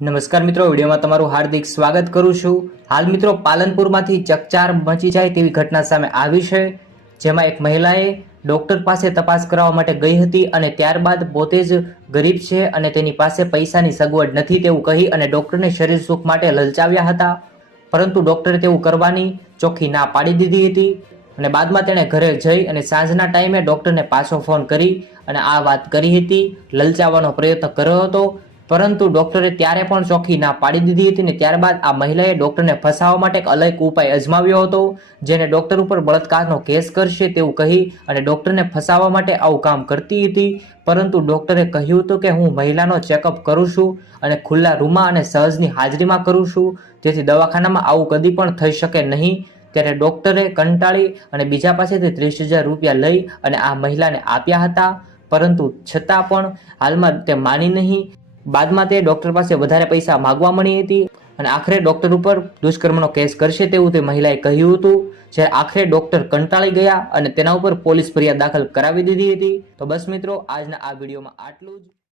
નમસ્કાર મિત્રો, વિડીયોમાં તમારું હાર્દિક સ્વાગત કરું છું। હાલ મિત્રો પાલનપુરમાંથી ચકચાર મચી જાય તેવી ઘટના સામે આવી છે, જેમાં એક મહિલાએ ડોક્ટર પાસે તપાસ કરાવવા માટે ગઈ હતી અને ત્યારબાદ પોતે જ ગરીબ છે અને તેની પાસે પૈસાની સગવડ નથી તેવું કહી અને ડોક્ટરને શરીર સુખ માટે લલચાવ્યા હતા, પરંતુ ડોક્ટરે તેવું કરવાની ચોખ્ખી ના પાડી દીધી હતી અને બાદમાં તેણે ઘરે જઈ અને સાંજના ટાઈમે ડોક્ટરને પાછો ફોન કરી અને આ વાત કરી હતી, લલચાવવાનો પ્રયત્ન કર્યો હતો, પરંતુ ડોક્ટરે ત્યારે પણ ચોખ્ખી ના પાડી દીધી હતી ને ત્યારબાદ આ મહિલાએ ડોક્ટરને ફસાવવા માટે એક અલગ ઉપાય અજમાવ્યો હતો, જેને ડોક્ટર ઉપર બળાત્કારનો કેસ કરશે તેવું કહી અને ડોક્ટરને ફસાવવા માટે આવું કામ કરતી હતી। પરંતુ ડોક્ટરે કહ્યું હતું કે હું મહિલાનો ચેકઅપ કરું છું અને ખુલ્લા રૂમમાં અને સહજની હાજરીમાં કરું છું, જેથી દવાખાનામાં આવું કદી પણ થઈ શકે નહીં। ત્યારે ડોક્ટરે કંટાળી અને બીજા પાસેથી 30,000 રૂપિયા લઈ અને આ મહિલાને આપ્યા હતા, પરંતુ છતાં પણ હાલમાં તે માની નહીં। બાદમાં તે ડોક્ટર પાસે વધારે પૈસા માંગવા મળી હતી અને આખરે ડોક્ટર ઉપર દુષ્કર્મનો કેસ કરશે તેવું તે મહિલાએ કહ્યું હતું, જ્યારે આખરે ડોક્ટર કંટાળી ગયા અને તેના ઉપર પોલીસ ફરિયાદ દાખલ કરાવી દીધી હતી। તો બસ મિત્રો, આજના આ વિડીયોમાં આટલું જ।